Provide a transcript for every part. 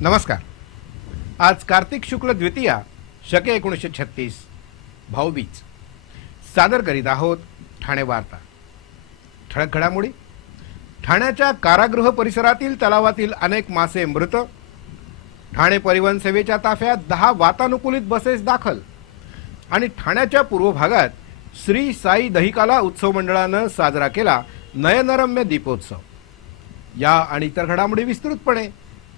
नमस्कार। आज कार्तिक शुक्ल द्वितीया शके 1936 भाऊबीज सादर करीत आहोत ठाणे वार्ता। ठळक घडामोडी। ठाण्याच्या कारागृह परिसरातील तलावातील अनेक मासे मृत। ठाणे परिवहन सेवेच्या ताफ्यात 10 वातानुकूलित बसेस दाखल। आणि ठाण्याच्या पूर्व भागात श्री साई दहिकाला उत्सव मंडळानं साजरा केला नयनरम्य दीपोत्सव। या आणि इतर घडामोडी विस्तृतपणे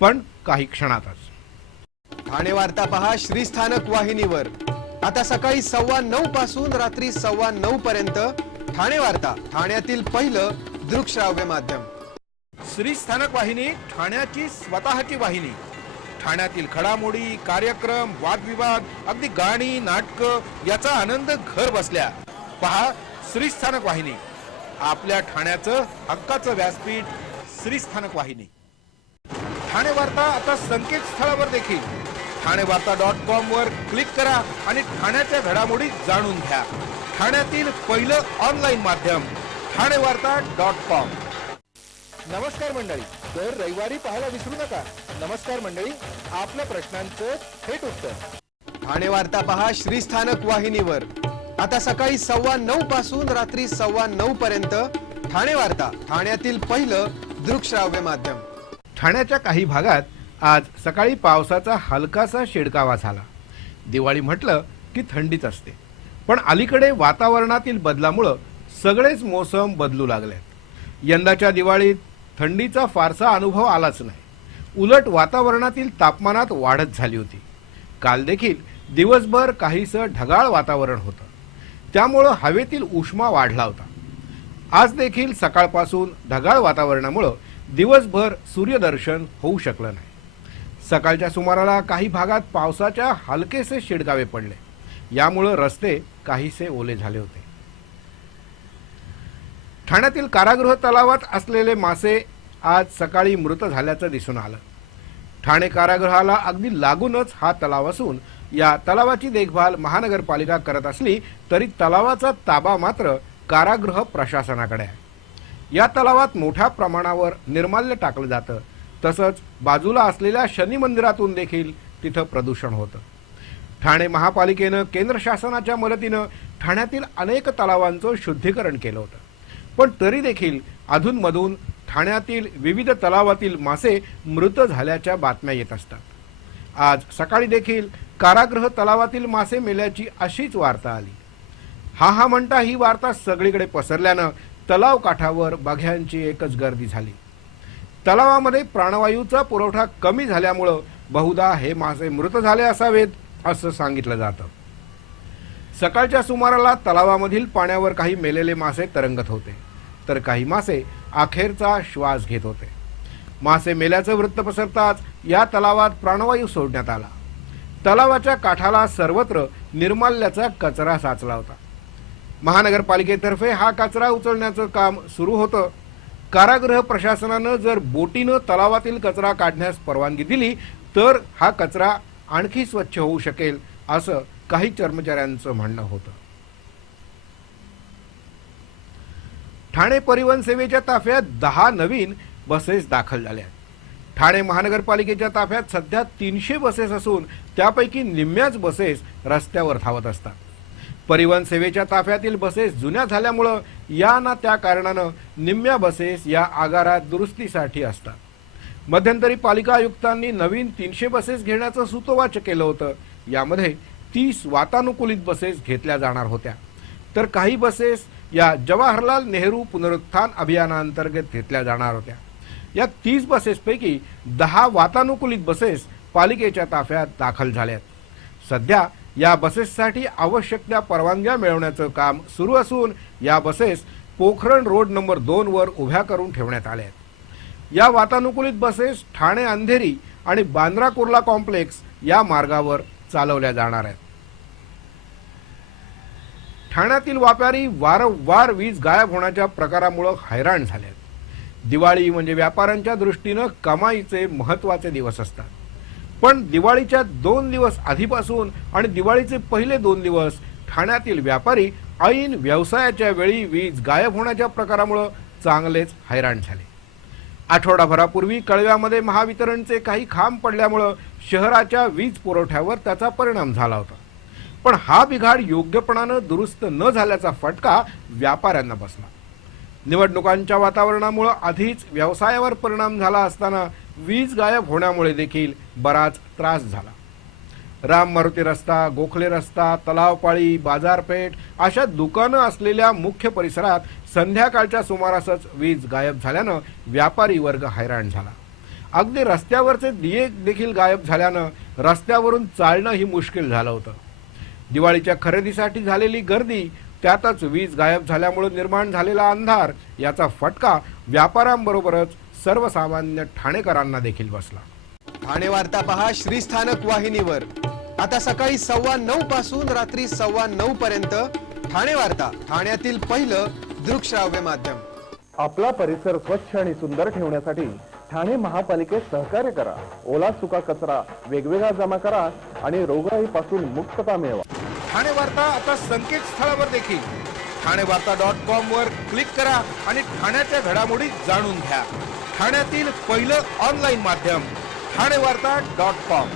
पण काही क्षणातच। ठाणे वार्ता पहा श्रीस्थानक वाहिनीवर। आता सकाळी 9:15 पासून रात्री 9:15 पर्यंत ठाणे वार्ता, ठाण्यातील पहिलं दृकश्राव्य माध्यम। श्रीस्थानक वाहिनी ठाण्याची स्वतःची वाहिनी। ठाण्यातील घडामोडी, कार्यक्रम, वादविवाद, अगदी गाणी, नाटकं याचा आनंद घर बसल्या पहा श्रीस्थानक वाहिनी। आपल्या ठाण्याचं हक्काचं व्यासपीठ श्रीस्थानक वाहिनी। ठाणे वार्ता आता संकेतस्थळावर देखील ठाणेवार्ता.com वर क्लिक करा आणि ठाण्याच्या घडामोडी जाणून घ्या। ठाण्यातील पहिलं ऑनलाईन माध्यम ठाणेवार्ता.com। नमस्कार मंडळी, दर रविवारी पाहायला विसरू नका। नमस्कार मंडळी, आपल्या प्रश्नांचं थेट उत्तर। ठाणे वार्ता पहा श्रीस्थानक वाहिनीवर। आता सकाळी 9:15 पासून रात्री 9:15 पर्यंत ठाणे वार्ता, ठाण्यातील पहिलं दृकश्राव्य माध्यम। ठाण्याच्या काही भागात आज सकाळी पावसाचा हलकासा शिडकावा झाला। दिवाळी म्हटलं की थंडीच असते, पण अलीकडे वातावरणातील बदलामुळे सगळेच मोसम बदलू लागलेत। यंदाच्या दिवाळीत थंडीचा फारसा अनुभव आलाच नाही। उलट वातावरणातील तापमानात वाढच झाली होती। काल देखील दिवसभर काहीसं ढगाळ वातावरण होतं, त्यामुळे हवेतील उष्मा वाढला होता। आज देखील सकाळपासून ढगाळ वातावरणामुळे दिवसभर सूर्यदर्शन होऊ शकलं नाही। सकाळच्या सुमाराला काही भागात पावसाच्या हलकेसे शिडकावे पडले, यामुळे रस्ते काहीसे ओले झाले होते। ठाण्यातील कारागृह तलावात असलेले मासे आज सकाळी मृत झाल्याचं दिसून आलं। ठाणे कारागृहाला अगदी लागूनच हा तलाव असून या तलावाची देखभाल महानगरपालिका करत असली तरी तलावाचा ताबा मात्र कारागृह प्रशासनाकडे आहे। या तलावात मोठ्या प्रमाणावर निर्माल्य टाकलं जातं, तसंच बाजूला असलेल्या शनी मंदिरातून देखील तिथं प्रदूषण होतं। ठाणे महापालिकेनं केंद्र शासनाच्या मदतीनं ठाण्यातील अनेक तलावांचं शुद्धीकरण केलं होतं, पण तरी देखील अधूनमधून ठाण्यातील विविध तलावातील मासे मृत झाल्याच्या बातम्या येत असतात। आज सकाळी देखील कारागृह तलावातील मासे मेल्याची अशीच वार्ता आली। हा म्हणता ही वार्ता सगळीकडे पसरल्यानं तलाव काठावर बघ्यांची एकच गर्दी झाली। तलावामध्ये प्राणवायूचा पुरवठा कमी झाल्यामुळे बहुधा हे मासे मृत झाले असावेत असं सांगितलं जातं। सकाळच्या सुमाराला तलावामधील पाण्यावर काही मेलेले मासे तरंगत होते, तर काही मासे अखेरचा श्वास घेत होते। मासे मेल्याचं वृत्त पसरताच या तलावात प्राणवायू सोडण्यात आला। तलावाच्या काठाला सर्वत्र निर्माल्याचा कचरा साचला होता। महानगरपालिकेतर्फे हा कचरा उचलण्याचं काम सुरू होतं। कारागृह प्रशासनानं जर बोटीनं तलावातील कचरा काढण्यास परवानगी दिली तर हा कचरा आणखी स्वच्छ होऊ शकेल असं काही कर्मचाऱ्यांचं म्हणणं होतं। ठाणे परिवहन सेवेच्या ताफ्यात 10 नवीन बसेस दाखल झाल्या आहेत। ठाणे महानगरपालिकेच्या ताफ्यात सध्या 300 बसेस असून त्यापैकी निम्म्याच बसेस रस्त्यावर धावत असतात। परिवहन सेवेच्या ताफ्यातील बसेस जुन्या झाल्यामुळे या ना त्या कारणानं निम्म्या बसेस या आगारात दुरुस्तीसाठी असतात। मध्यंतरी पालिका आयुक्तांनी नवीन 300 बसेस घेण्याचं सूतोवाच केलं होतं। यामध्ये 30 वातानुकूलित बसेस घेतल्या जाणार होत्या, तर काही बसेस या जवाहरलाल नेहरू पुनरुत्थान अभियानांतर्गत घेतल्या जाणार होत्या। या 30 बसेसपैकी 10 वातानुकूलित बसेस पालिकेच्या ताफ्यात दाखल झाल्यात। सध्या या बसेससाठी आवश्यक त्या परवानग्या मिळवण्याचं काम सुरू असून या बसेस पोखरण रोड नंबर 2 वर उभ्या करून ठेवण्यात आल्या आहेत। या वातानुकूलित बसेस ठाणे अंधेरी आणि बांद्रा कुर्ला कॉम्प्लेक्स या मार्गावर चालवल्या जाणार आहेत। ठाण्यातील व्यापारी वारंवार वीज गायब होण्याच्या प्रकारामुळे हैराण झाले आहेत। दिवाळी म्हणजे व्यापाऱ्यांच्या दृष्टीनं कमाईचे महत्त्वाचे दिवस असतात, पण दिवाळीच्या 2 दिवस आधीपासून आणि दिवाळीचे पहिले 2 दिवस ठाण्यातील व्यापारी ऐन व्यवसायाच्या वेळी वीज गायब होण्याच्या प्रकारामुळे चांगलेच हैराण झाले। आठवडाभरापूर्वी कळव्यामध्ये महावितरणचे काही खांब पडल्यामुळं शहराच्या वीज पुरवठ्यावर त्याचा परिणाम झाला होता. पण हा बिघाड योग्यपणानं दुरुस्त न झाल्याचा फटका व्यापाऱ्यांना बसला. निवडणुकांच्या वातावरणामुळे आधीच व्यवसायावर परिणाम झाला असताना वीज गायब होण्यामुळे देखील बराच त्रास झाला. राम मारुती रस्ता, गोखले रस्ता, तलावपाळी, बाजारपेठ अशा दुकानं असलेल्या मुख्य परिसरात संध्याकाळच्या सुमारासच वीज गायब झाल्यानं व्यापारी वर्ग हैराण झाला. अगदी रस्त्यावरचे दिये देखील गायब झाल्यानं रस्त्यावरून चालणंही मुश्किल झालं होतं. दिवाळीच्या खरेदीसाठी झालेली गर्दी, त्यातच वीज गायब झाल्यामुळे निर्माण झालेला अंधार याचा फटका व्यापाऱ्यांबरोबरच सर्वसामान्य ठाणेकरांना देखील बसला. ठाणे वार्ता पहा श्रीस्थानक वाहिनीवर. आता सकाळी 9:15 पासून रात्री 9:15 पर्यंत ठाणे वार्ता, ठाण्यातील पहिलं दृकश्राव्य माध्यम. आपला परिसर स्वच्छ आणि सुंदर ठेवण्यासाठी ठाणे महापालिकेत सहकार्य करा. ओला सुका कचरा वेगवेगळा जमा करा आणि रोगराईपासून मुक्तता मिळवा. ठाणे वार्ता आता संकेतस्थळावर देखील ठाणेवार्ता.com वर क्लिक करा आणि ठाण्याच्या घडामोडी जाणून घ्या. ठाण्यातील पहिलं ऑनलाईन माध्यम ठाणेवार्ता.com.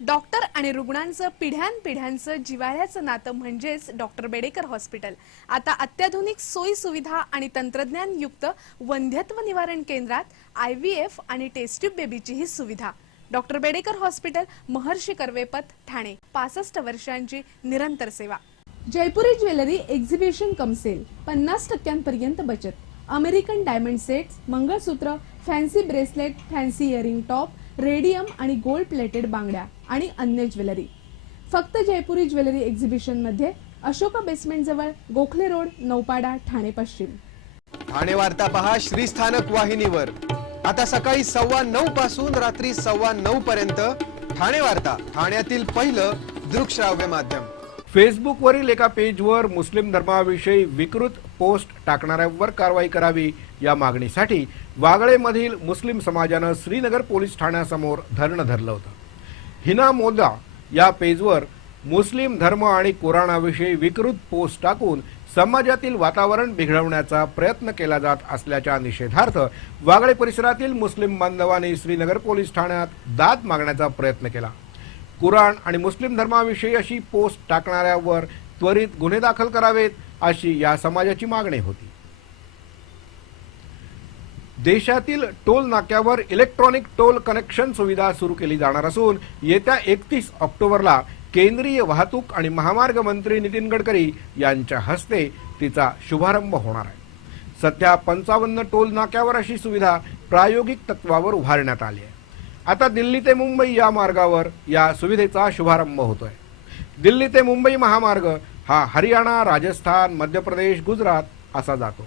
डॉक्टर आणि रुग्णांचं पिढ्यानपिढ्यांचं जिव्हाळ्याचं नातं म्हणजेच डॉक्टर बेडेकर हॉस्पिटल. आता अत्याधुनिक सोयी सुविधा आणि तंत्रज्ञान युक्त वंध्यत्व निवारण केंद्रात IVF आणि टेस्ट ट्यूब बेबीची ही सुविधा. Doctor Bedekar hospital, Maharshi Karvepath, Thane. 65 वर्षांची निरंतर सेवा. Jaipuri jewellery exhibition cum sale, 50% बचत. American diamond sets, mangalsutra, fancy bracelet, fancy earring top, radium आणि गोल्ड प्लेटेड बांगड्या आणि अन्य ज्वेलरी फक्त जयपुरी ज्वेलरी एक्झिबिशन मध्ये, अशोका बेसमेंट जवळ, गोखले रोड, नौपाडा, ठाणे पश्चिम. ठाणे वार्ता पहा श्रीस्थानक वाहिनीवर. आता सकाळी 9:15 पासून रात्री 9:15 पर्यंत ठाणे वार्ता, ठाण्यातील पहिलं दृकश्राव्य माध्यम. फेसबुकवरील एका पेजवर मुस्लिम धर्माविषयी विकृत पोस्ट टाकणाऱ्यांवर कारवाई करावी या मागणीसाठी वागळेमधील मुस्लिम समाजानं श्रीनगर पोलीस ठाण्यासमोर धरणं धरलं होतं. हिना मोदा या पेजवर मुस्लिम धर्म आणि कुराणाविषयी विकृत पोस्ट टाकून समाजातील वातावरण बिघडवण्याचा प्रयत्न केला जात असल्याच्या निषेधार्थ वागळे परिसरातील मुस्लिम बांधवांनी श्रीनगर पोलीस ठाण्यात दाद मागण्याचा प्रयत्न केला. कुराण आणि मुस्लिम धर्माविषयी अशी पोस्ट टाकणाऱ्यावर त्वरित गुन्हे दाखल करावेत अशी या समाजाची मागणी होती. देशातील टोल नाक्यावर इलेक्ट्रॉनिक टोल कनेक्शन सुविधा सुरू केली जाणार असून येत्या 31 ऑक्टोबरला केंद्रीय वाहतूक आणि महामार्ग मंत्री नितीन गडकरी यांच्या हस्ते तिचा शुभारंभ होणार आहे. सध्या 55 टोल नाक्यावर अशी सुविधा प्रायोगिक तत्वावर उभारण्यात आली आहे. आता दिल्ली ते मुंबई या मार्गावर या सुविधेचा शुभारंभ होतोय. दिल्ली ते मुंबई महामार्ग हा हरियाणा, राजस्थान, मध्य प्रदेश, गुजरात असा जातो.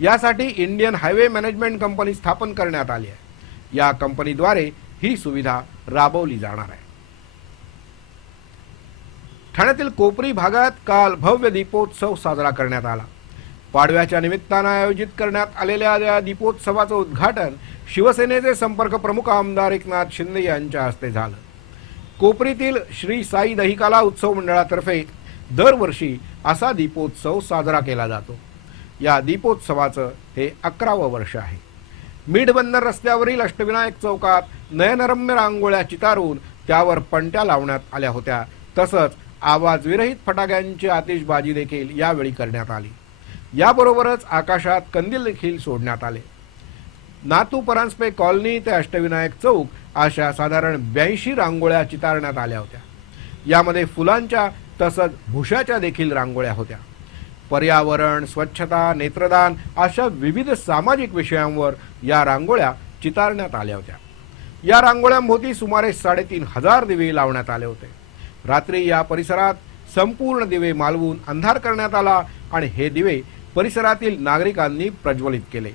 यासाठी इंडियन हायवे मॅनेजमेंट कंपनी स्थापन करण्यात आली आहे. या कंपनीद्वारे ही सुविधा राबवली जाणार आहे. ठाण्यातील कोपरी भागात काल भव्य दीपोत्सव साजरा करण्यात आला. पाडव्याच्या निमित्तानं आयोजित करण्यात आलेल्या या दीपोत्सवाचं उद्घाटन शिवसेनेचे संपर्क प्रमुख आमदार एकनाथ शिंदे यांच्या हस्ते झालं. कोपरीतील श्री साई दहिकाला उत्सव मंडळातर्फे दरवर्षी असा दीपोत्सव साजरा केला जातो. या दीपोत्सवाचं हे 11वं वर्ष आहे. मीठबंदर रस्त्यावरील अष्टविनायक चौकात नयनरम्य रांगोळ्या चितारून त्यावर पणत्या लावण्यात आल्या होत्या. तसंच आवाजविरहित फटाक्यांची आतिषबाजी देखील यावेळी करण्यात आली. याबरोबरच आकाशात कंदील देखील सोडण्यात आले. नातू परांजपे कॉलनी ते अष्टविनायक चौक अशा साधारण 82 रांगोळ्या चितारण्यात आल्या होत्या. यामध्ये फुलांच्या तसंच भुशाच्या देखील रांगोळ्या होत्या. पर्यावरण, स्वच्छता, नेत्रदान अशा विविध सामाजिक विषयांवर या रांगोळ्या चितारण्यात आल्या होत्या. या रांगोळ्यांभोवती सुमारे 3,500 दिवे लावण्यात आले होते. रात्री या परिसरात संपूर्ण दिवे मालवून अंधार करण्यात आला आणि हे दिवे परिसरातील नागरिकांनी प्रज्वलित केले.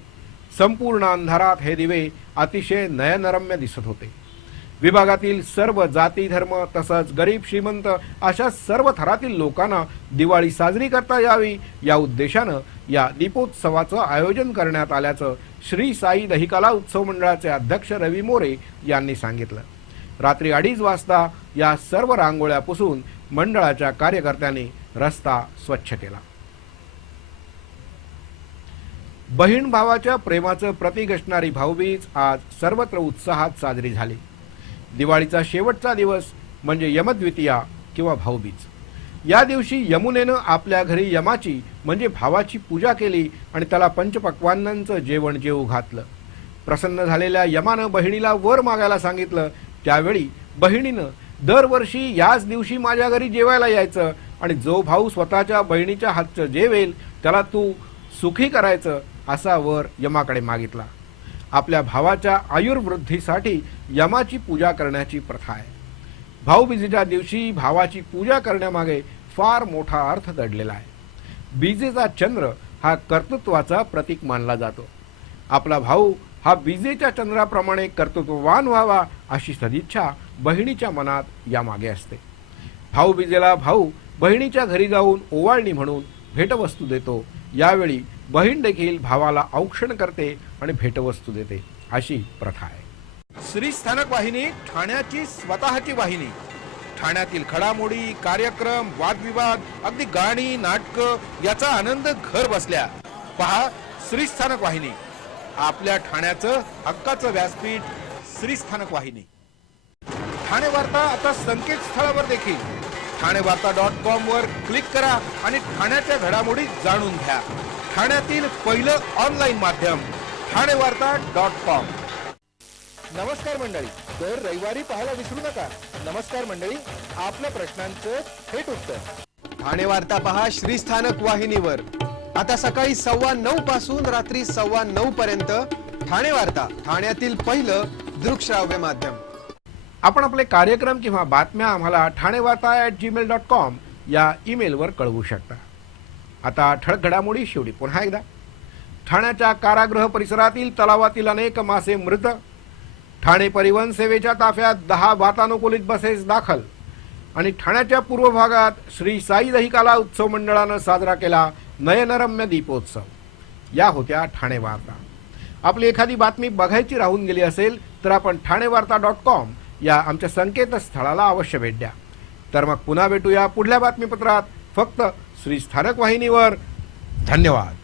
संपूर्ण अंधारात हे दिवे अतिशय नयनरम्य दिसत होते. विभागातील सर्व जाती, धर्म तसंच गरीब श्रीमंत अशा सर्व थरातील लोकांना दिवाळी साजरी करता यावी या उद्देशानं या दीपोत्सवाचं आयोजन करण्यात आल्याचं श्री साई दहिकाला उत्सव मंडळाचे अध्यक्ष रवी मोरे यांनी सांगितलं. रात्री 2:30 वाजता या सर्व रांगोळ्या पुसून मंडळाच्या कार्यकर्त्यांनी रस्ता स्वच्छ केला. बहीण भावाच्या प्रेमाचं प्रतीक असणारी भाऊबीज आज सर्वत्र उत्साहात साजरी झाली. दिवाळीचा शेवटचा दिवस म्हणजे यमद्वितीया किंवा भाऊबीज. या दिवशी यमुनेनं आपल्या घरी यमाची म्हणजे भावाची पूजा केली आणि त्याला पंचपक्वान्नांचं जेवण जेवू घातलं. प्रसन्न झालेल्या यमानं बहिणीला वर मागायला सांगितलं. त्यावेळी बहिणीनं दरवर्षी याच दिवशी माझ्या घरी जेवायला यायचं आणि जो भाऊ स्वतःच्या बहिणीच्या हातचं जेवेल त्याला तू सुखी करायचं असा वर यमाकडे मागितला. आपल्या भावाच्या आयुर्वृद्धीसाठी यमाची पूजा करण्याची प्रथा आहे. भाऊबीजेच्या दिवशी भावाची पूजा करण्यामागे फार मोठा अर्थ दडलेला आहे. बीजेचा चंद्र हा कर्तृत्वाचा प्रतीक मानला जातो. आपला भाऊ हा बीजेच्या चंद्राप्रमाणे कर्तृत्ववान व्हावा अशी सदिच्छा बहिणीच्या मनात यामागे असते. भाऊबीजेला भाऊ बहिणीच्या घरी जाऊन ओवाळणी म्हणून भेटवस्तू देतो. यावेळी बहीण देखील भावाला औक्षण करते आणि भेटवस्तू देते अशी प्रथा आहे. श्री स्थानक वाहिनी ठाण्याची स्वतःची वाहिनी. ठाण्यातील घडामोडी, कार्यक्रम, वादविवाद, अगदी गाणी, नाटकं याचा आनंद घर बसल्या. पहा श्री स्थानक वाहिनी, आपल्या ठाण्याचं हक्काचं व्यासपीठ. श्री स्थानक वाहिनी. ठाणे वार्ता आता संकेतस्थळावर देखील ठाणेवार्ता.com वर क्लिक करा आणि ठाण्याच्या घडामोडी जाणून घ्या. ठाण्यातील पहिलं ऑनलाईन माध्यम ठाणेवार्ता.com. नमस्कार मंडळी, दर रविवारी पाहायला विसरू नका. नमस्कार मंडळी, आपल्या प्रश्नांचं थेट उत्तर. ठाणे वार्ता पहा श्रीस्थानक वाहिनीवर. आता सकाळी 9:15 पासून रात्री 9:15 पर्यंत. ठाणे वार्ता, ठाण्यातील पहिलं दृकश्राव्य माध्यम. आपण आपले कार्यक्रम किंवा बातम्या आम्हाला ठाणेवार्ता@gmail.com या ईमेलवर कळवू शकता. आता ठळक घडामोडी शेवटी पुन्हा एकदा. ठाण्याच्या कारागृह परिसरातील तलावातील अनेक मासे मृत. ठाणे परिवहन सेवेच्या ताफ्यात 10 वातानुकूलित बसेस दाखल. आणि ठाण्याच्या पूर्व भागात श्री साई दहिकाला उत्सव मंडळानं साजरा केला नयनरम्य दीपोत्सव. या होत्या ठाणे वार्ता. आपली एखादी बातमी बघायची राहून गेली असेल तर आपण ठाणेवार्ता.com या आमच्या संकेतस्थळाला अवश्य भेट द्या. तर मग पुन्हा भेटूया पुढल्या बातमीपत्रात, फक्त श्री स्थानक वाहिनीवर. धन्यवाद.